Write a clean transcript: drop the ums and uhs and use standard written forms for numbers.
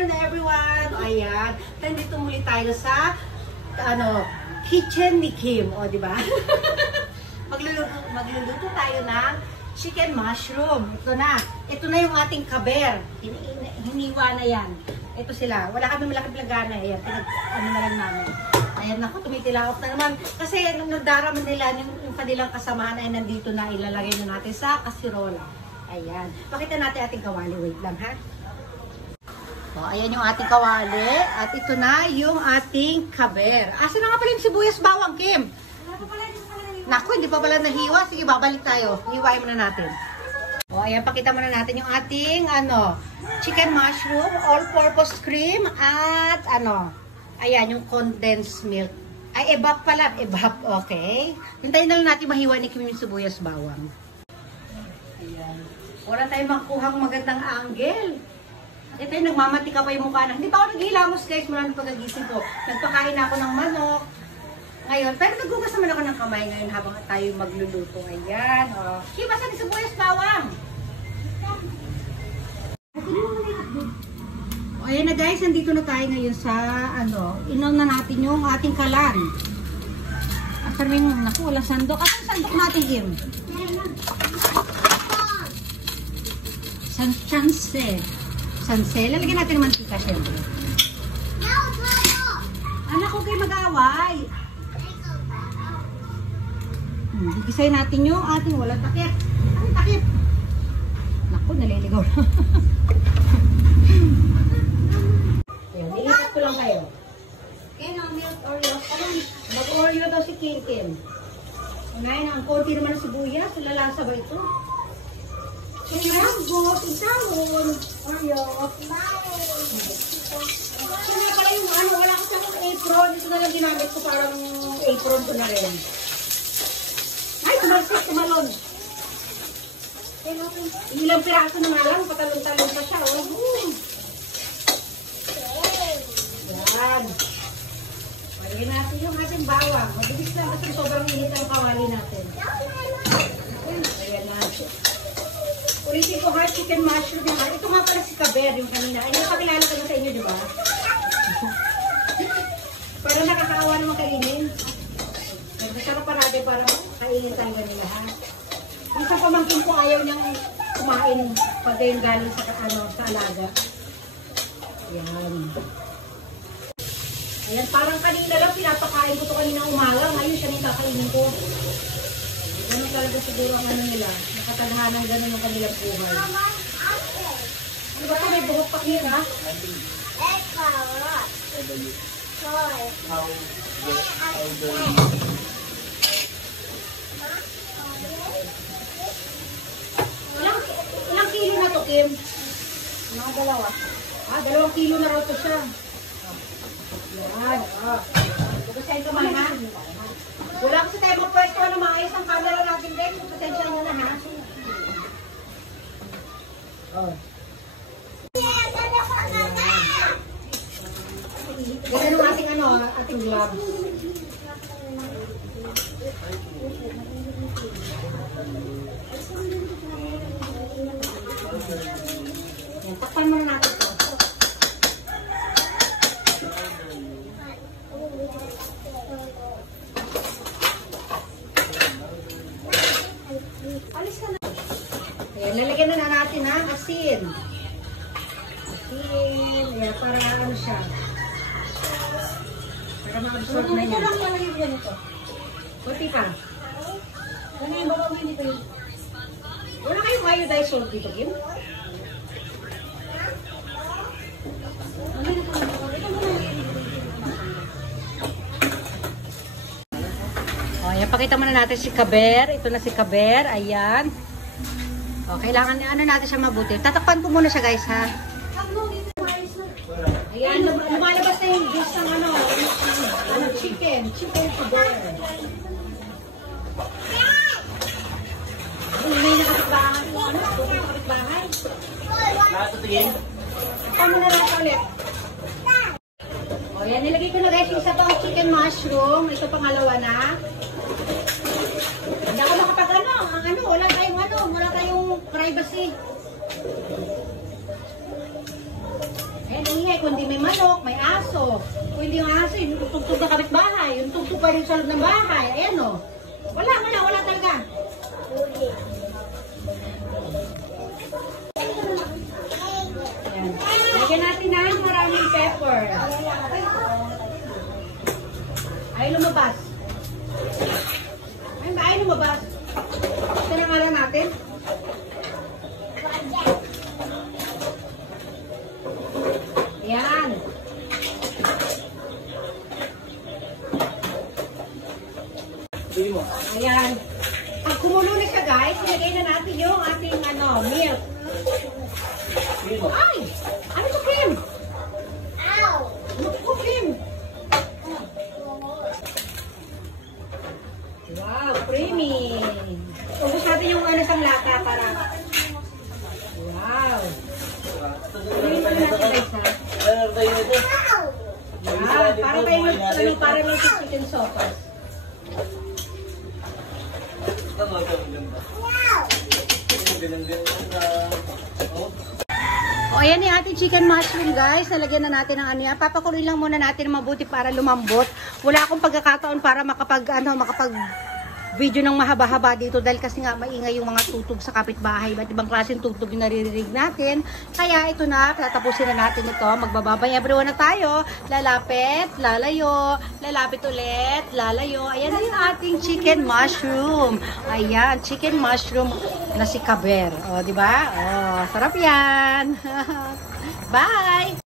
afternoon everyone! Ayan, nandito muli tayo sa kitchen ni Kim, o di ba? magluluto tayo ng chicken mushroom. Ito na yung ating kaber. Hiniwa na yan. Ito sila. Wala kami malaking plagana. Ayan, na lang namin. Ayan, naku, tumitilaok na naman. Kasi nung nagdaraman nila, yung kanilang kasamahan ay nandito na, ilalagay na natin sa kasirola. Ayan. Pakita natin ating kawali. Wait lang, ha? So, ayan yung ating kawali. At ito na yung ating kaber. Asan na nga pala yung sibuyas bawang, Kim? Naku, hindi pa pala nahiwa. Sige, babalik tayo. Hiwain muna natin. O, ayan, pakita muna natin yung ating, chicken mushroom, all-purpose cream, at, ayan, yung condensed milk. Ay, evap pala. Evap, okay. Hintayin na lang natin mahiwa ni Kim yung sibuyas bawang. Ayan. Wala tayong makuhang magandang angle. Ito yung nagmamatika pa yung mukha na. Hindi pa ako naghihilamos guys mula ng pagagising ko. Nagpakain ako ng manok. Ngayon, pero naghugas naman ako ng kamay ngayon habang tayo magluluto. Ayan, o. Kim, asan yung sibuyas bawang? O, ayan na guys, nandito na tayo ngayon sa, inaw na natin yung ating kalan. Asan yung, naku, wala sandok. Asan sandok natin, Kim? Sanse. Lalagyan natin ng mantika, syempre. Anak ko kayo mag-away. Gigisayin natin yung ating walang takip. Anong takip? Naku, naliligaw na. Ayan, nilipat ko lang kayo. Kaya milk Oreo. Mag-Oreo daw si Kim. Unahin na, ang konti naman ng sibuyas. Lalasa ba ito? Mango, itawon, Oreo, Kaya pala yung wala kasi akong apron. Ito na lang ginamit ko, parang apron ko na rin. Ay, tumalon. Ilang piraso na nga lang, patalon-talon pa siya. Yan. Pagigin natin yung ating bawang. Mabilis lang kasi sobrang init ang kawali natin. Ayan natin. Ulitin ko ha, chicken mushroom yung ito nga pala si Kaber, yung kanina. Ay, napakilala ko na sa inyo, di ba? Para nakakaawa naman kainin. Masarap pa natin para kainin tayo ganila, ha? Yung sa pamangkin ko, ayaw niyang kumain pag yung galing sa alaga. Ayan. Ayan, parang kanina lang, pinapakain ko ito kanina umaga. Ngayon, siya nang kakainin ko. Ganun talaga siguro ang nila. Nakataghanan ganun ang kanilang buhay. Ano ba ito? May buhok pa kira? Ilang kilo na to, Kim? Mga dalawa. 2 kilo na raw to siya. Yan. Bukasayin ka man, ha? Wala kasi tayo magpwesto na maayos ang camera natin din. Pasensya nyo na, ha? Ganyan ang ating ating gloves. Yan, takpan muna natin ito. Alis ka na. Ayan, lalagyan na natin ha, asin. Ayan, para siya. Para ma-absorb na yan. Ito lang yung ganito. Kunti pa. Ano yung bawang yun ito? Wala kayong iodized salt dito, Kim? Ayan, pakita muna natin si Kaber. Ito na si Kaber. Ayan. O, kailangan natin siya mabuti. Tatakpan ko muna siya, guys, ha? Ayan, lumalabas na yung juice ng chicken. Chicken Kaber. May nakapitbahan. Nakapitbahan. Takpan muna natin ulit. O, yan, nilagay ko na, guys, yung isa pang chicken mushroom. Ito pangalawa na. Hindi ako wala tayong privacy. Ayan, ingay. Kung di may manok, may aso. Kung hindi yung aso, yung tugtog na kapitbahay. Yung tugtog pa rin sa loob ng bahay. Ayan o. Wala talaga. Ayan. Lagyan natin ng maraming pepper. Ay lumabas. Ay lumabas. Ito na nga lang natin. Ayan. Ayan. Pag kumulo na siya guys, ilagay na natin yung ating milk. Ay! Ano ito, Kim? Ano ito, Kim? Wow, creamy. Ubus natin yung isang lata para... Wow. Creamy pa natin guys ha. Wow, para may chicken sopas. O ayan yung ating chicken mushroom guys. Nalagyan na natin ng ano yan. Papakuloy lang muna natin mabuti para lumambot. Wala akong pagkakataon para makapag video ng mahaba-haba dito dahil kasi nga maingay yung mga tutog sa kapitbahay. Iba't ibang klaseng tutog yung naririnig natin. Kaya ito na, tatapusin na natin ito. Magbababay everyone na tayo. Lalapit, lalayo, lalapit ulit, lalayo. Ayan na yung ating chicken mushroom. Ayan, chicken mushroom na si Kaber. O, diba? O, sarap yan. Bye!